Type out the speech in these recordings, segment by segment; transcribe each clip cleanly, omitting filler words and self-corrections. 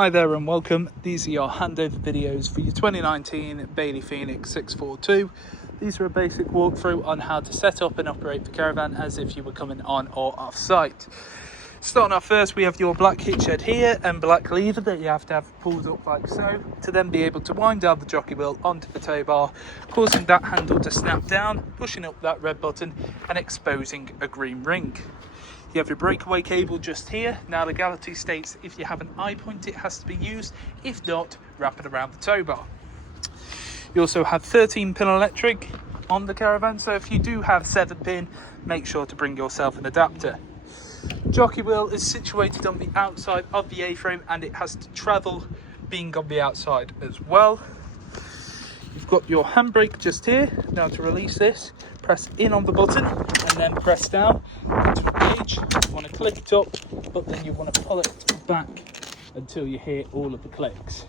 Hi there and welcome. These are your handover videos for your 2019 Bailey Phoenix 642. These are a basic walkthrough on how to set up and operate the caravan as if you were coming on or off site. Starting off first, we have your black hitch head here and black lever that you have to have pulled up like so to then be able to wind down the jockey wheel onto the tow bar, causing that handle to snap down, pushing up that red button and exposing a green ring. You have your breakaway cable just here. Now legality states if you have an eye point it has to be used, if not wrap it around the tow bar. You also have 13 pin electric on the caravan, so if you do have 7 pin, make sure to bring yourself an adapter. Jockey wheel is situated on the outside of the A-frame and it has to travel being on the outside as well. You've got your handbrake just here. Now to release this, press in on the button and then press down to engage. You want to click it up, but then you want to pull it back until you hear all of the clicks.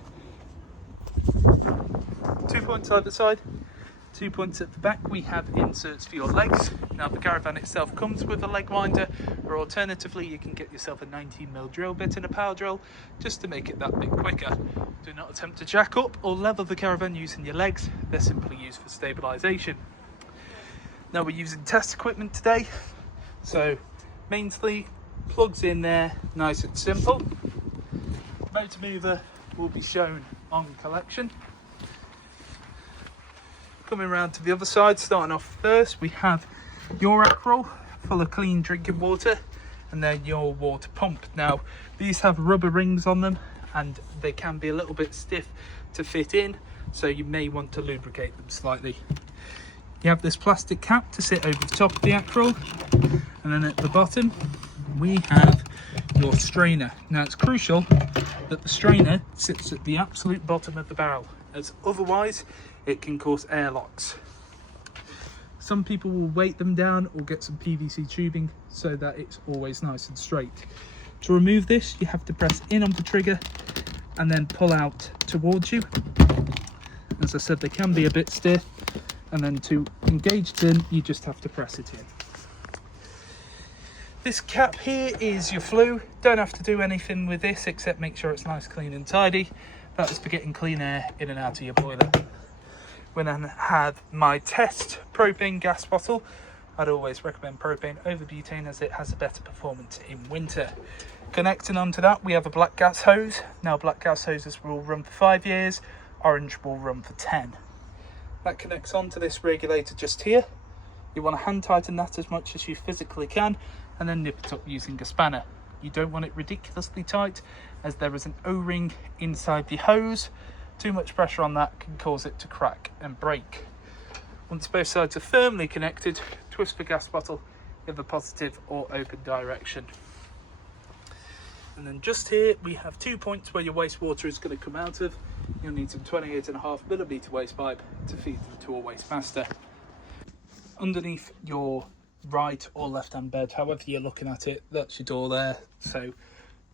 2 points either side, 2 points at the back. We have inserts for your legs. Now the caravan itself comes with a leg winder, or alternatively you can get yourself a 19mm drill bit and a power drill just to make it that bit quicker. Do not attempt to jack up or level the caravan using your legs. They're simply used for stabilisation. Now we're using test equipment today, so main sleeve plugs in there, nice and simple. Motor mover will be shown on collection. Coming around to the other side, starting off first, we have your Acroll full of clean drinking water and then your water pump. Now these have rubber rings on them and they can be a little bit stiff to fit in, so you may want to lubricate them slightly. You have this plastic cap to sit over the top of the Acroll, and then at the bottom we have your strainer. Now it's crucial that the strainer sits at the absolute bottom of the barrel, as otherwise it can cause airlocks. Some people will weight them down or get some PVC tubing so that it's always nice and straight. To remove this, you have to press in on the trigger and then pull out towards you. As I said, they can be a bit stiff, and then to engage them, you just have to press it in. This cap here is your flue. Don't have to do anything with this except make sure it's nice, clean and tidy. That is for getting clean air in and out of your boiler. When I have my test propane gas bottle, I'd always recommend propane over butane as it has a better performance in winter. Connecting onto that, we have a black gas hose. Now black gas hoses will run for 5 years, orange will run for 10. That connects onto this regulator just here. You want to hand tighten that as much as you physically can and then nip it up using a spanner. You don't want it ridiculously tight as there is an O-ring inside the hose. Too much pressure on that can cause it to crack and break. Once both sides are firmly connected, twist the gas bottle in the positive or open direction. And then just here we have 2 points where your wastewater is going to come out of. You'll need some 28.5mm waste pipe to feed them to a waste master. Underneath your right or left hand bed, however you're looking at it, that's your door there. So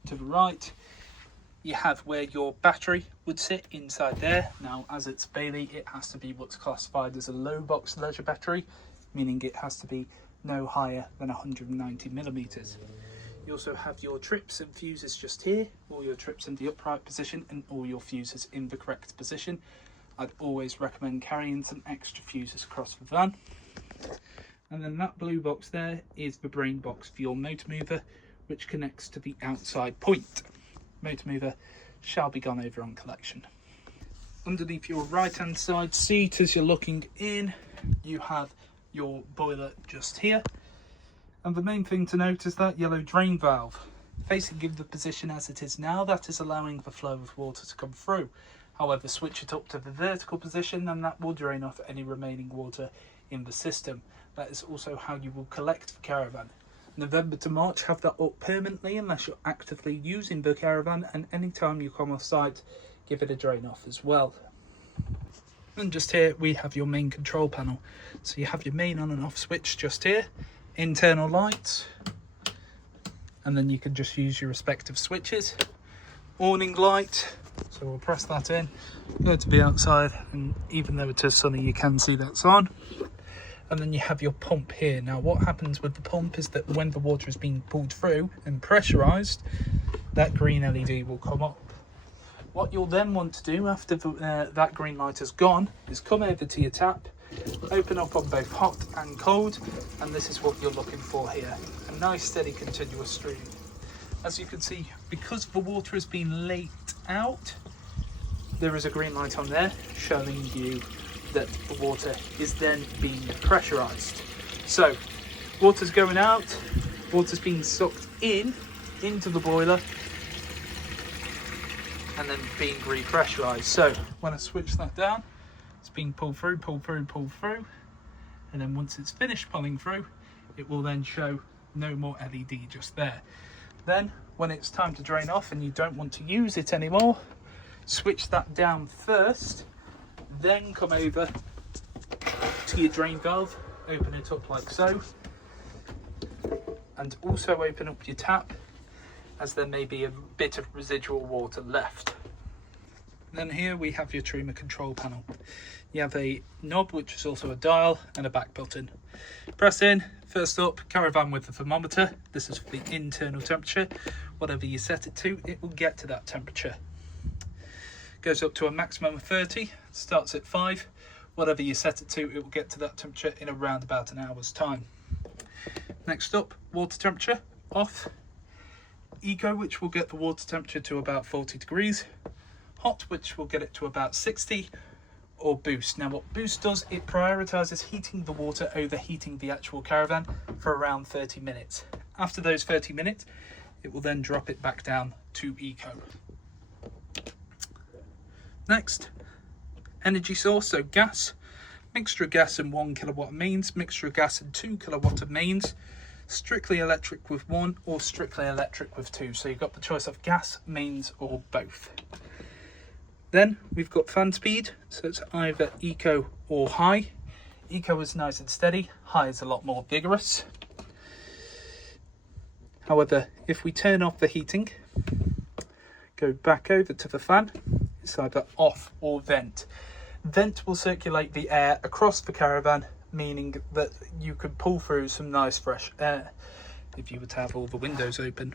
to the right you have where your battery would sit inside there. Now as it's Bailey, it has to be what's classified as a low box leisure battery, meaning it has to be no higher than 190mm. You also have your trips and fuses just here, all your trips in the upright position and all your fuses in the correct position. I'd always recommend carrying some extra fuses across the van. And then that blue box there is the brain box for your motor mover, which connects to the outside point. Motor mover shall be gone over on collection. Underneath your right hand side seat as you're looking in, you have your boiler just here. And the main thing to note is that yellow drain valve. Facing in the position as it is now, that is allowing the flow of water to come through. However, switch it up to the vertical position and that will drain off any remaining water in the system. That is also how you will collect the caravan. November to March, have that up permanently unless you're actively using the caravan, and anytime you come off site, give it a drain off as well. And just here we have your main control panel. So you have your main on and off switch just here, internal lights, and then you can just use your respective switches. Awning light, so we'll press that in, go to the outside, and even though it is sunny you can see that's on. And then you have your pump here. Now what happens with the pump is that when the water is being pulled through and pressurized, that green LED will come up. What you'll then want to do after that green light has gone is come over to your tap, open up on both hot and cold, and this is what you're looking for here, a nice steady continuous stream. As you can see, because the water has been leaked out, there is a green light on there showing you that the water is then being pressurized. So water's going out, water's being sucked into the boiler and then being repressurized. So when I switch that down, it's being pulled through, and then once it's finished pulling through, it will then show no more LED just there. Then when it's time to drain off and you don't want to use it anymore, switch that down first, then come over to your drain valve, open it up like so, and also open up your tap, as there may be a bit of residual water left. Then here we have your Truma control panel. You have a knob, which is also a dial, and a back button. Press in. First up, caravan with the thermometer. This is for the internal temperature. Whatever you set it to, it will get to that temperature. Goes up to a maximum of 30, starts at 5. Whatever you set it to, it will get to that temperature in around about an hour's time. Next up, water temperature, off. Eco, which will get the water temperature to about 40 degrees. Hot, which will get it to about 60. Or boost. Now what boost does, it prioritizes heating the water over heating the actual caravan for around 30 minutes. After those 30 minutes, it will then drop it back down to eco. Next, energy source, so gas. Mixture of gas and 1 kilowatt of mains, mixture of gas and 2 kilowatt of mains, strictly electric with 1 or strictly electric with 2. So you've got the choice of gas, mains or both. Then we've got fan speed, so it's either eco or high. Eco is nice and steady, high is a lot more vigorous. However, if we turn off the heating, go back over to the fan, it's either off or vent. Vent will circulate the air across the caravan, meaning that you could pull through some nice fresh air if you were to have all the windows open.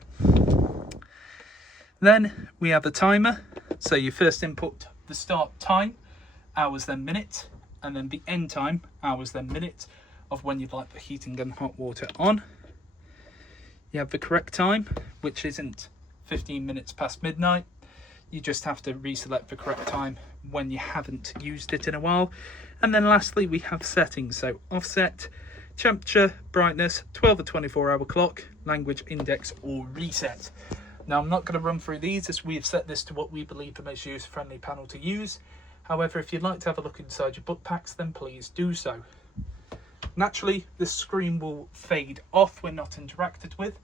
Then we have a timer. So you first input the start time, hours then minutes, and then the end time, hours then minutes, of when you'd like the heating and hot water on. You have the correct time, which isn't 15 minutes past midnight. You just have to reselect the correct time when you haven't used it in a while. And then lastly, we have settings. So offset, temperature, brightness, 12 or 24 hour clock, language, index or reset. Now I'm not going to run through these, as we have set this to what we believe the most user-friendly panel to use. However, if you'd like to have a look inside your book packs, then please do so. Naturally, this screen will fade off when not interacted with.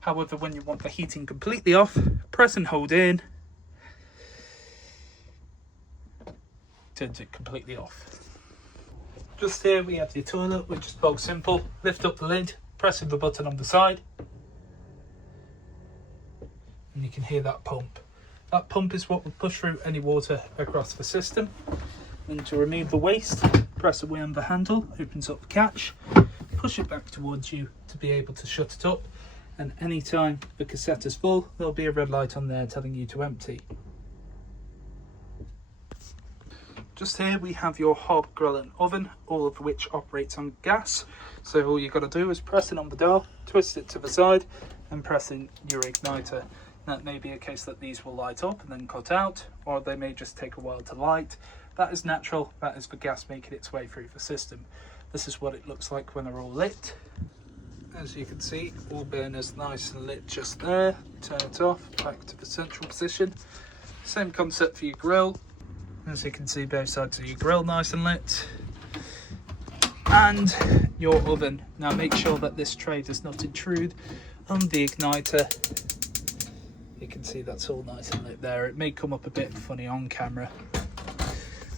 However, when you want the heating completely off, press and hold in. Turns it completely off. Just here we have the toilet, which is both simple. Lift up the lid, pressing the button on the side, and you can hear that pump. That pump is what will push through any water across the system. And to remove the waste, press away on the handle, opens up the catch, push it back towards you to be able to shut it up. And anytime the cassette is full, there'll be a red light on there telling you to empty. Just here we have your hob, grill and oven, all of which operates on gas. So all you've got to do is press it on the dial, twist it to the side and press in your igniter. That may be a case that these will light up and then cut out, or they may just take a while to light. That is natural, that is the gas making its way through the system. This is what it looks like when they're all lit. As you can see, all burners nice and lit just there. Turn it off, back to the central position. Same concept for your grill. As you can see, both sides of your grill nice and lit. And your oven. Now make sure that this tray does not intrude on the igniter. You can see that's all nice and lit there. It may come up a bit funny on camera.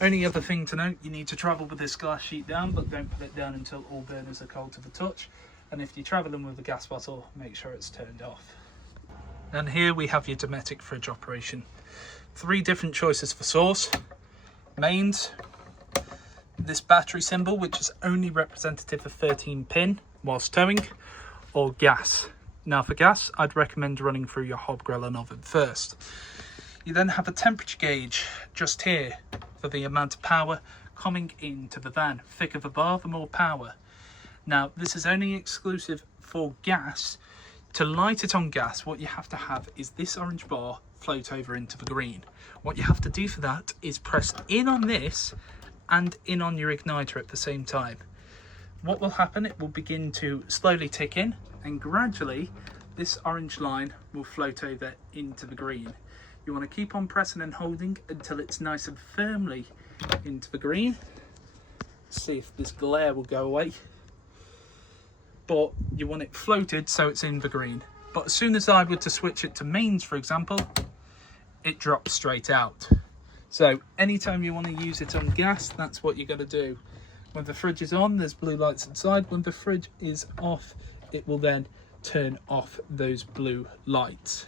Only other thing to note, you need to travel with this glass sheet down, but don't put it down until all burners are cold to the touch. And if you're travelling with a gas bottle, make sure it's turned off. And here we have your Dometic fridge operation. 3 different choices for source. Mains, this battery symbol, which is only representative of 13 pin whilst towing, or gas. Now for gas, I'd recommend running through your hob, grill and oven first. You then have a temperature gauge just here for the amount of power coming into the van. Thicker the bar, the more power. Now, this is only exclusive for gas. To light it on gas, what you have to have is this orange bar float over into the green. What you have to do for that is press in on this and in on your igniter at the same time. What will happen, it will begin to slowly tick in, and gradually this orange line will float over into the green. You want to keep on pressing and holding until it's nice and firmly into the green. See if this glare will go away. But you want it floated so it's in the green. But as soon as I were to switch it to mains, for example, it drops straight out. So anytime you want to use it on gas, that's what you got to do. When the fridge is on, there's blue lights inside. When the fridge is off, it will then turn off those blue lights.